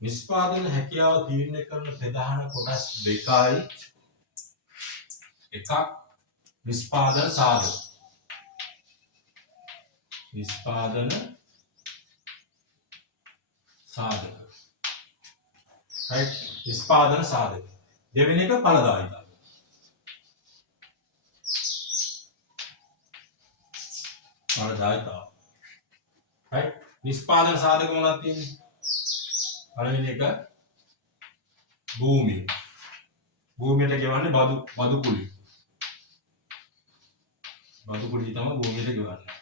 නිෂ්පාදන හැකියාව තීරණය කරන ප්‍රධාන කොටස් දෙකයි. එකක් නිෂ්පාදන සාධක. නිෂ්පාදන සාධක. right? නිෂ්පාදන සාධක. දෙවෙනි එක ඵලදායීතාවය. ඵලදායීතාව. right? නිෂ්පාදන සාධක මොනවද තියෙන්නේ? පළවෙනි එක භූමිය. භූමියට ගෙවන්නේ බදු කුලි. බදු කුලි තමයි භූමියට ගෙවන්නේ.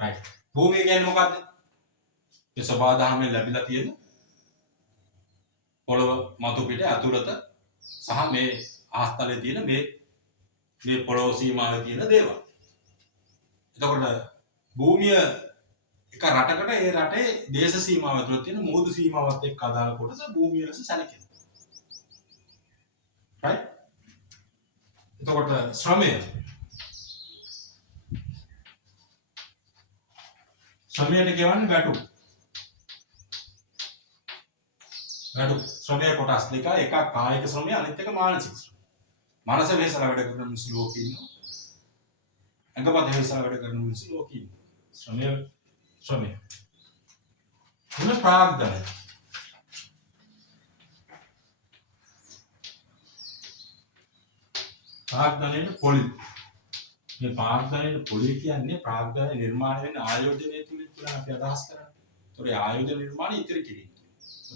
right? භූමිය කියන්නේ මොකද්ද? ඒ සබාදහමෙන් ලැබිලා තියෙන පොළව මතු පිට ඇතුළත සහ මේ ආස්තලයේ තියෙන මේ පොළොව සීමාවේ තියෙන දේවල්. එතකොට භූමිය එක රටකට ඒ රටේ දේශ සීමාව ඇතුළත තියෙන මුහුදු සීමාවත් එක්ක අදාළ කොටස භූමිය ලෙස සැලකෙනවා. right? එතකොට ශ්‍රමයට ගෙවන්නේ වැටු. ශ්‍රමය කොටස් දෙක, එකක් කායික ශ්‍රමය, අනිත් එක මානසික ශ්‍රමය. මනස වෙහසලා වැඩ කරන මිනිස්සු ලෝකේ ඉන්නවා. අංගපත වෙහසලා වැඩ කරන මිනිස්සු ලෝකේ ඉන්නවා. ශ්‍රමය. මොන ප්‍රාග්ධනය? ප්‍රාග්ධනයේ පොලි. මේ ප්‍රාග්ධනයේ පොලි කියන්නේ ප්‍රාග්ධනය නිර්මාණය වෙන ආයෝජනය තුලින් කියලා අපි අදහස් කරන්නේ. ඒතොර ආයෝජන නිර්මාණය ඉතිරි කිරීම.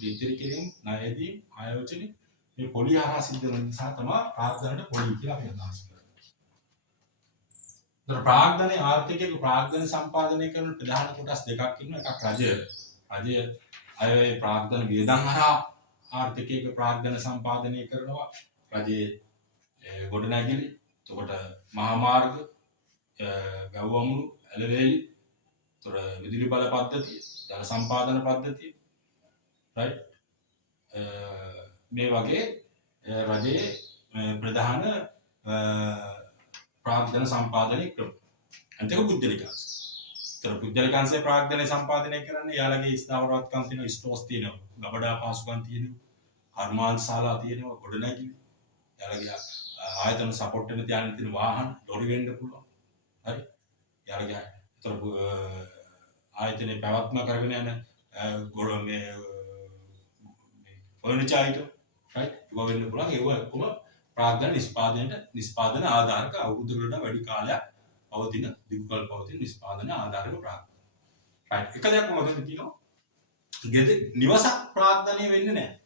ඉතිරි කිරීම ණයදී ආයෝජන මේ පොලි හරහා සිද්ධ වෙන නිසා තමයි ප්‍රාග්ධනයේ පොලි කියලා අපි අදහස් කරන්නේ. ඒතොර ප්‍රාග්ධනයේ ආර්ථිකයක ප්‍රාග්ධන සම්පාදනය කරන ප්‍රධාන කොටස් දෙකක් ඉන්නවා. එකක් රජය. රජය අය ප්‍රාග්ධන වියදම් හරහා ආර්ථිකයක ප්‍රාග්ධන සම්පාදනය කරනවා. රජයේ ගොඩනැගිලි, එතකොට මහා මාර්ග, ගව්වමුළු, ඇලවේලි, එතකොට විදුලි බල පද්ධතිය, ජල සම්පාදන පද්ධතිය, right? මේ වගේ රජයේ ප්‍රධාන ප්‍රාග්ධන සම්පාදනය ක්‍රම. අන්තිම පුද්ගලිකාංශ. ඒතර පුද්ගලිකාංශයේ ප්‍රාග්ධන සම්පාදනය කරන්නේ යාළගේ ස්ථාවරවත්කම් තියෙනවා, ස්ටෝස් තියෙනවා, ගබඩා පාසුකම් තියෙනවා, කර්මාන්ත ශාලා තියෙනවා, ගොඩනැගිලි, යාළගේ ආයතන සපෝට් වෙන තියන්න තියෙන වාහන, ලොරි වෙන්න පුළුවන්. හරි? යාළගේ ඒතර ආයතනයේ පැවැත්ම කරගෙන යන මේ ෆර්නිචර් අයිටම්, right? ඒවා වෙන්න පුළුවන්. ඒවා ඔක්කොම ප්‍රාග්ධන නිෂ්පාදන ආධාරක අවුරුදුකට වැඩි කාලයක් පවතින දිගුකල් පවතින නිෂ්පාදන ආධාරක ප්‍රාග්ධන. right? එක දෙයක් මොකද කියනවා? නිවසක් ප්‍රාග්ධනය වෙන්නේ නැහැ.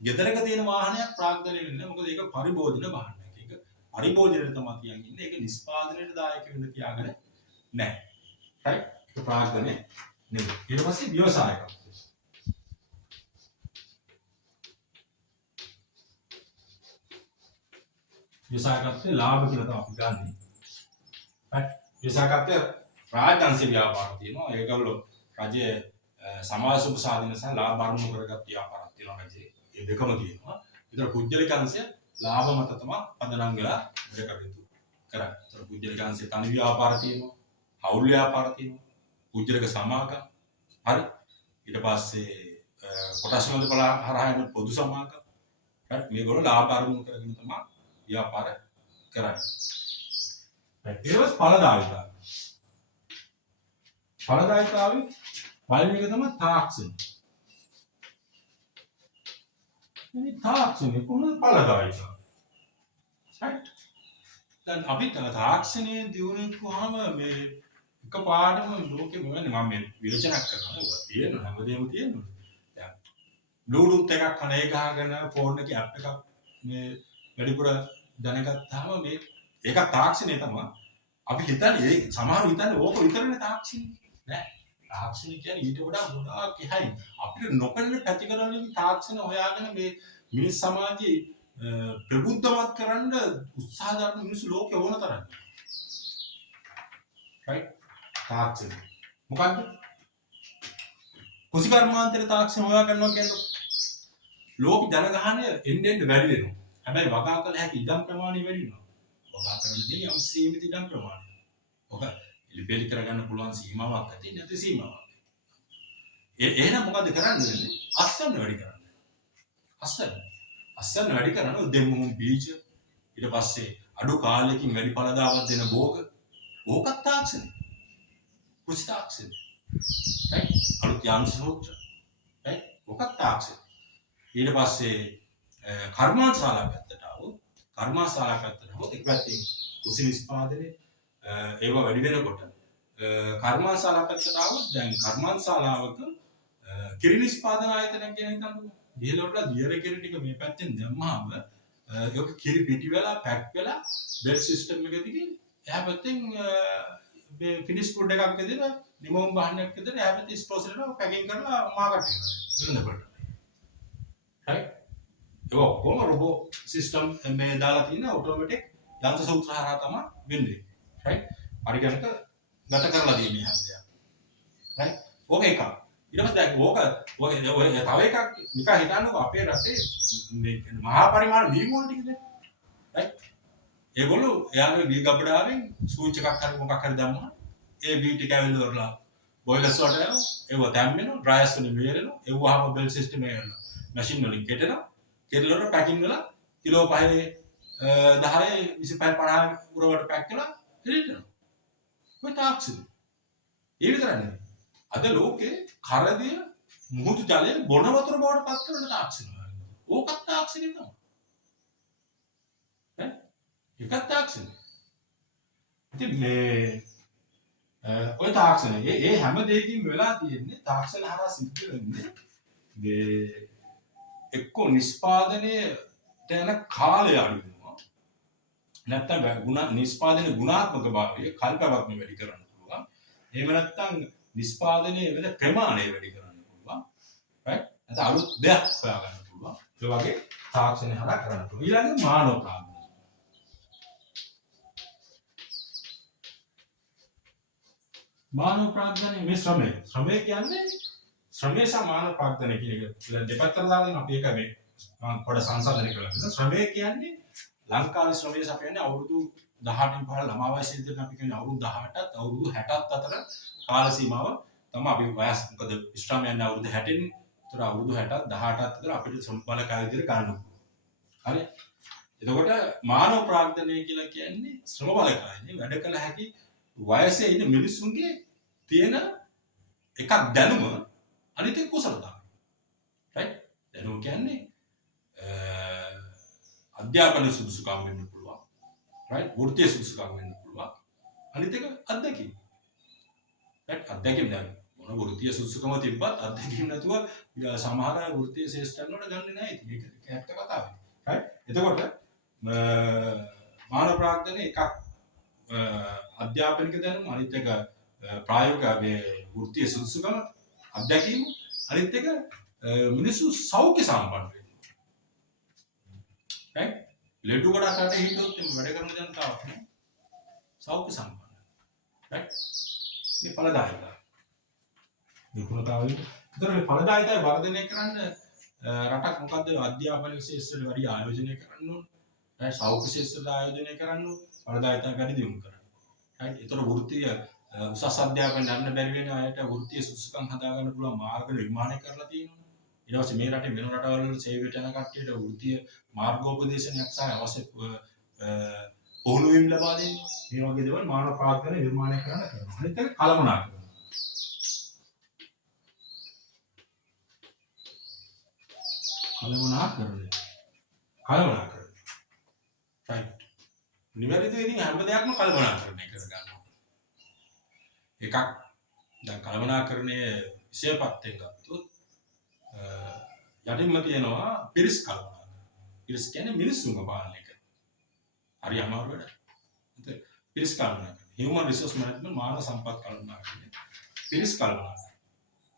ගෙදරක තියෙන වාහනයක් ප්‍රාග්ධනය වෙන්නේ නැහැ. මොකද ඒක පරිභෝජන වාහනයක්. ඒක පරිභෝජනයට තමයි තියන් ඉන්නේ. ඒක නිෂ්පාදනයට දායක වෙන්න තියාගෙන නැහැ. right? ඒක ප්‍රාග්ධනය නෙවෙයි. ඊට පස්සේ ව්‍යවසායකත්වය. ව්‍යවසායකත්වයේ ලාභ කියලා තමයි අපි ගන්නෙ. right? ව්‍යවසායකත්වයේ රාජ්‍යංශ ව්‍යාපාර තියෙනවා. ඒකවල රජයේ සමාජ සුබ සාධන සහ ලාභ අරමුණු කරගත් ව්‍යාපාරක් තියෙනවා රජයේ. මේ දෙකම තියෙනවා. ඒතර පුද්ගලිකාංශය ලාභ මත තමයි පදනම් වෙලා වැඩ කටයුතු කරන්නේ. ඒතර පුද්ගලිකාංශයේ තනි ව්‍යාපාර තියෙනවා, හවුල් ව්‍යාපාර තියෙනවා, පුද්ගලික සමාගම්. හරි? ඊට පස්සේ කොටස් වල හරහා යන පොදු සමාගම්. right? මේගොල්ලෝ ලාභ අරමුණු කරගෙන තමයි ව්‍යාපාර කරන්නේ. right? ඊට පස්සේ ඵලදායීතාවය. ඵලදායීතාවය පළවෙනි එක තමයි තාක්ෂණය. මේ තාක්ෂණය කොහොමද ඵලදායීතාවය? right? දැන් අපි තාක්ෂණයේ දියුණුවම මේ එකපාරටම ලෝකෙ මොනවද මම මේ විවේචනයක් කරනවා. ඒක තියෙනවා හැමදේම තියෙනවා. දැන් බ්ලූටූත් එකක් කනේ ගහගෙන ෆෝන් එකේ ඇප් එකක් මේ වැඩිපුර දැනගත්තාම මේ ඒක තාක්ෂණය තමයි. අපි හිතන්නේ ඒ සමහරව හිතන්නේ ඕක විතරනේ තාක්ෂණය. නෑ. තාක්ෂණය කියන්නේ ඊට වඩා ගොඩාක් එහායි. අපිට නොපෙනෙන පැතිකඩවලින් තාක්ෂණ හොයාගෙන මේ මිනිස් සමාජයේ ප්‍රබුද්ධවත් කරන්න උත්සාහ දරන මිනිස්සු ලෝකේ ඕන තරම්. right? තාක්ෂණය. මොකද්ද? කුසි කර්මාන්තයේ තාක්ෂණ හොයා ගන්නවා කියන්නේ ලෝක ජනගහනය එන්න වැඩි වෙනවා. හැබැයි වගා කළ හැකි ඉඩම් ප්‍රමාණය වැඩි වෙනවා. වගා කරන දේ යම් සීමිත ඉඩම් ප්‍රමාණය. ඔක ලිපෙලි කරගන්න පුළුවන් සීමාවක් ඇති නැති සීමාවක්. එහෙනම් මොකද කරන්නේ? අස්වැන්න වැඩි කරන්න. අස්සන්න වැඩි කරනවා දෙමුම් බීජ ඊට පස්සේ අඩු කාලෙකින් වැඩි ඵලදාවක් දෙන භෝග ඕකත් තාක්ෂණය කෘෂි තාක්ෂණය right අලුත් යාන්ත්‍ර සූත්‍ර right ඕකත් තාක්ෂණය ඊට පස්සේ කර්මාන්තශාලා පැත්තට આવොත් එක පැත්තකින් කුසි නිෂ්පාදනයේ ඒව වැඩි වෙනකොට කර්මාන්තශාලා පැත්තට આવොත් දැන් කර්මාන්තශාලාවක කිරි නිෂ්පාදන ආයතනයක් ගැන හිතන්නකෝ. ගිහලවල දියර කිරි ටික මේ පැත්තෙන් දැම්මහම ඒක කිරි පිටි වෙලා පැක් වෙලා බෙල් සිස්ටම් එකකදී එහා පැත්තෙන් මේ ෆිනිෂ් ෆුඩ් එකක් දෙන නිමෝම් බහන්නක් දෙන එහා පැත්තේ ස්ටෝස් එකේ පැකින් කරලා මාකට් එකට වෙනදකට. right ඒක කොහොම රොබෝ සිස්ටම් මේ දාලා තියෙන ඔටෝමැටික් යන්ත්‍ර සූත්‍ර හරහා තමයි වෙන්නේ. right පරිගණක ගත කරලා දෙන්නේ හැමදේම. right ඕක එකක්. ඊට පස්සේ දැන් ඕක තව එකක් නිකන් හිතන්නකෝ අපේ රටේ මේ මහා පරිමාණ වී මොල් ටිකද? right ඒගොල්ලෝ එයාගේ වී ගබඩාවෙන් ස්විච් එකක් හරි මොකක් හරි දැම්මම ඒ වී ටික ඇවිල්ලා බොයිලර්ස් වලට යනවා. ඒව දැම්මෙනවා ඩ්‍රයර්ස් වලින් වේරෙනවා. ඒව වහම බෙල් සිස්ටම් එකේ යනවා. මැෂින් වලින් කෙටෙනවා. කෙටලවල පැකින් වෙලා කිලෝ 5 10 25 50 උරවට පැක් කරලා ඉරිටනවා. ඔය තාක්ෂණය. ඒ විතරක් නෙවෙයි. අද ලෝකේ කරදිය මුහුදු ජලයේ බොන වතුර බවට පත් කරන තාක්ෂණය. ඕකත් තාක්ෂණය තමයි. ඈ? ඒකත් තාක්ෂණය. ඉතින් මේ ඔය තාක්ෂණය ඒ හැම දෙයකින්ම වෙලා තියෙන්නේ තාක්ෂණ හරහා සිද්ධ වෙන්නේ මේ එක්ක නිෂ්පාදනයට යන කාලය අඩු වෙනවා. නැත්නම් නිෂ්පාදනයේ ගුණාත්මක භාවය කල්පවත්ම වැඩි කරන්න පුළුවන්. එහෙම නැත්නම් නිෂ්පාදනයේ වෙන ප්‍රමාණය වැඩි කරන්න පුළුවන්. right? නැත්නම් අලුත් දෙයක් හොයාගන්න පුළුවන්. ඒ වගේ තාක්ෂණය හරහා කරන්න පුළුවන්. ඊළඟ මානව ප්‍රාග්ධනය. මානව ප්‍රාග්ධනය මේ ශ්‍රමය කියන්නේ ශ්‍රමය සහ මානව ප්‍රාග්ධනය කියන එක දෙපැත්තට දාගෙන අපි එක මේ මම පොඩ සංසන්දනය කරලා ශ්‍රමය කියන්නේ ලංකාවේ ශ්‍රමය සපයන්නේ අවුරුදු 18න් පහළ ළමා වයසේ ඉඳන් අපි කියන්නේ අවුරුදු 18ත් අවුරුදු 60ත් අතර කාල සීමාව තමයි අපි වයස් මොකද ඉස්ලාම් යන්නේ අවුරුදු 60න් ඒතර අවුරුදු 60ත් 18ත් අතර අපිට සම්බලකාය විදිහට ගන්න හරි එතකොට මානව ප්‍රාග්ධනය කියලා කියන්නේ ශ්‍රම බලකායනේ වැඩ කළ හැකි වයසේ ඉන්න මිනිසුන්ගේ තියෙන එකක් දැනුම අනිත් එක කුසලතාවය. right? දැනුම කියන්නේ අධ්‍යාපන සුදුසුකම් වෙන්න පුළුවන්. right? වෘත්තීය සුදුසුකම් වෙන්න පුළුවන්. අනිත් එක අත්දැකීම්. right? අත්දැකීම් දැන් මොන වෘත්තීය සුදුසුකම තිබ්බත් අත්දැකීම් නැතුව සමහර වෘත්තීය ශේෂ්ඨයන් වල ගන්නෙ නැහැ. ඉතින් ඒක ඇත්ත කතාවක්. right? එතකොට මානව ප්‍රාග්ධනය එකක් අධ්‍යාපනික දැනුම අනිත් එක ප්‍රායෝගික මේ වෘත්තීය සුදුසුකම අත්දැකීම අනිත් එක මිනිස්සු සෞඛ්‍ය සම්පන්න වෙනවා. right? ලෙඩ ගොඩක් රටේ හිටියොත් වැඩ කරන ජනතාවක් නේ සෞඛ්‍ය සම්පන්න. right? මේ ඵලදායකයි. දුකුණතාවය. ඒතර මේ ඵලදායකයි වර්ධනය කරන්න රටක් මොකද්ද අධ්‍යාපනික ශාස්ත්‍රවල වැඩි ආයෝජනය කරන්න ඕන. right? සෞඛ්‍ය ශාස්ත්‍රවල ආයෝජනය කරන්න ඕන. ඵලදායකයි වැඩි දියුණු කරන්න. right? ඒතර වෘත්තීය උසස් අධ්‍යාපනය යන්න බැරි වෙන අයට වෘත්තීය සුසුකම් හදාගන්න පුළුවන් මාර්ග නිර්මාණය කරලා තියෙනවා. ඊට පස්සේ මේ රටේ වෙන රටවල් වල සේවයට යන කට්ටියට වෘත්තීය මාර්ගෝපදේශනයක් සහ අවශ්‍ය පුහුණුවීම් ලබා දෙනවා. මේ වගේ දේවල් මානව ප්‍රාග්ධනය නිර්මාණය කරන්න කරනවා. අනිත් එක කළමනාකරණය. කළමනාකරණය. right. නිවැරදිව ඉතින් හැම දෙයක්ම කළමනාකරණය කරගන්නවා. එකක් දැන් කළමනාකරණයේ විශේෂපත්යෙන් ගත්තොත් යටින්ම තියෙනවා පිරිස් කළමනාකරණය. පිරිස් කියන්නේ මිනිස්සුන්ව පාලනය කරන. හරි අමාරු වැඩ. ඒත් පිරිස් කළමනාකරණය. human resource management මානව සම්පත් කළමනාකරණය. පිරිස් කළමනාකරණය.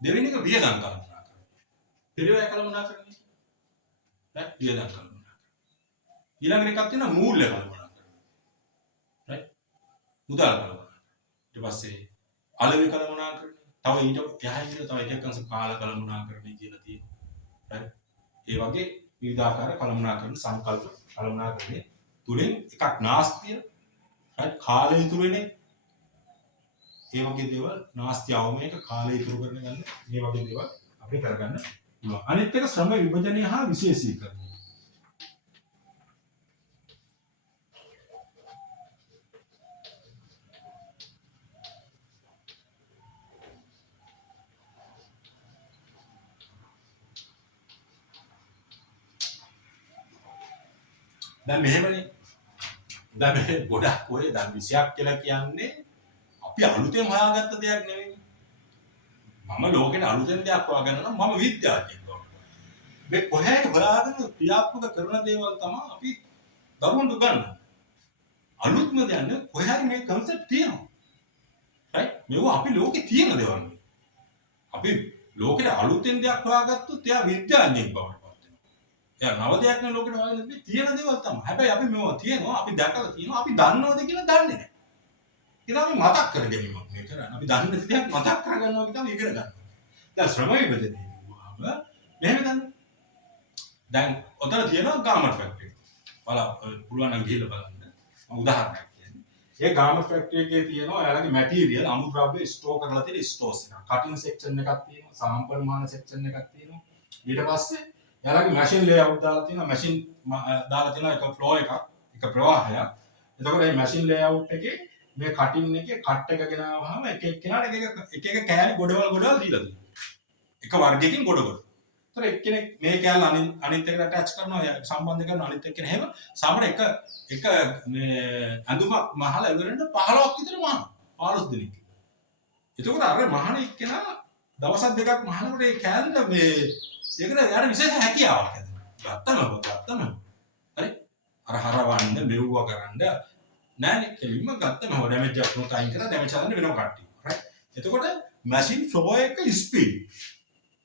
දෙවෙනි එක වියදම් කළමනාකරණය. පිරිවැය කළමනාකරණය. right? වියදම් කළමනාකරණය. ඊළඟ එකක් තියෙනවා මූල්‍ය කළමනාකරණය. right? මුදල් කළමනාකරණය. ඊට පස්සේ අලෙවි කළමනාකරණය. තව ඊට එහාට තව එකක් අංශ කාල කළමනාකරණය කියලා තියෙනවා. right? ඒ වගේ විවිධාකාර කළමනාකරණ සංකල්ප කළමනාකරණය තුලින් එකක් නාස්තිය right? කාලය ඉතුරු වෙන්නේ ඒ වගේ දේවල් නාස්තිය අවමයක කාලය ඉතුරු කරන ගන්න මේ වගේ දේවල් අපි කරගන්න පුළුවන්. අනිත් එක ශ්‍රම විභජනය හා විශේෂීකරණය. දැන් මෙහෙමනේ. දැන් මේ ගොඩක් ඔය දැන් 20ක් කියලා කියන්නේ අපි අලුතෙන් හොයාගත්ත දෙයක් නෙවෙයි. මම ලෝකෙට අලුතෙන් දෙයක් හොයාගන්න නම් මම විද්‍යාඥයෙක් වුණා. මේ කොහේ හොයාගෙන ක්‍රියාත්මක කරන දේවල් තමයි අපි දරුවන්ට ගන්න. අලුත්ම දෙයක් කොහේ මේ concept තියෙනවා. right? මේවා අපි ලෝකේ තියෙන දේවල්. අපි ලෝකෙට අලුතෙන් දෙයක් හොයාගත්තොත් එයා විද්‍යාඥයෙක් බවට පත් වෙනවා. එයා නව දෙයක් නේ ලෝකෙට හොයාගෙන තියෙන දේවල් තමයි. හැබැයි අපි මේවා තියෙනවා, අපි දැකලා තියෙනවා, අපි දන්නවද කියලා දන්නේ නැහැ. ඒක අපි මතක් කරගැනීමක් නේ කරන්නේ. අපි දන්න දෙයක් මතක් කරගන්නවා කියලා ඉගෙන ගන්නවා. දැන් ශ්‍රම විභජනය වුණාම මෙහෙම ගන්න. දැන් ඔතන තියෙනවා ගාමර් ෆැක්ටරි. පුළුවන් නම් ගිහිල්ලා බලන්න. මම උදාහරණයක් කියන්නේ. ඒ ගාමර් ෆැක්ටරි එකේ තියෙනවා එයාලගේ මැටීරියල් අමුද්‍රව්‍ය ස්ටෝර් කරලා තියෙන ස්ටෝර්ස් එක. කටින් සෙක්ෂන් එකක් තියෙනවා, සාම්පල් මාන සෙක්ෂන් එකක් තියෙනවා. ඊට පස්සේ එයාලගේ මැෂින් ලේඅවුට් දාලා තියෙනවා, මැෂින් දාලා තියෙනවා එක ෆ්ලෝ එකක්, එක ප්‍රවාහයක්. එතකොට මේ මැෂින් ලේඅවුට් එකේ මේ කටින් එකේ කට් එක ගෙනාවහම එක එක්කෙනාට එක කෑලි ගොඩවල් දීලා තියෙනවා. එක වර්ගයකින් ගොඩ. ඒතර එක්කෙනෙක් මේ කෑල්ල අනිත් එකට ඇටච් කරනවා, සම්බන්ධ කරනවා, අනිත් එක්කෙනා එහෙම සමහර එක මේ අඳුමක් මහලා ඉවරෙන්න 15ක් විතර මහන. 15 දිනක්. එතකොට අර මහන එක්කෙනා දවස් දෙකක් මහනකොට ඒ කෑල්ල මේ ඒකට යාට විශේෂ හැකියාවක් හැදෙනවා. ගත්තම. හරි? අර හරවන්න, මෙරුව කරන්න නෑනේ කෙලින්ම ගත්තම ඩැමේජ් එකක් වුණොත් අයින් කරලා ඩැමේජ් හදන්න වෙනවා කට්ටිය. රයිට්? එතකොට මැෂින් ෆ්ලෝ එක ස්පීඩ්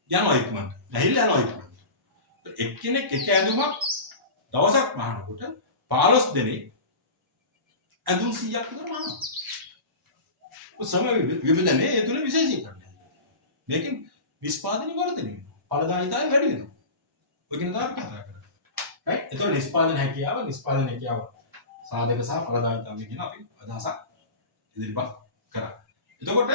යනවා ඉක්මනට. නැහිලා යනවා ඉක්මනට. එක්කෙනෙක් එක ඇඳුමක් දවසක් මහනකොට 15 දෙනෙක් ඇඳුම් 100ක් විතර මහනවා. සම විභජනයේ ඒ තුල විශේෂීකරණය. මේකෙන් නිෂ්පාදනය වර්ධනය වෙනවා. ඵලදායීතාවය වැඩි වෙනවා. ඔය කියන දා අපි කතා කරා. රයිට්? එතකොට නිෂ්පාදන හැකියාව සාධක සහ ඵලදායීතාවය කියන අපි අදහසක් ඉදිරිපත් කරා. එතකොට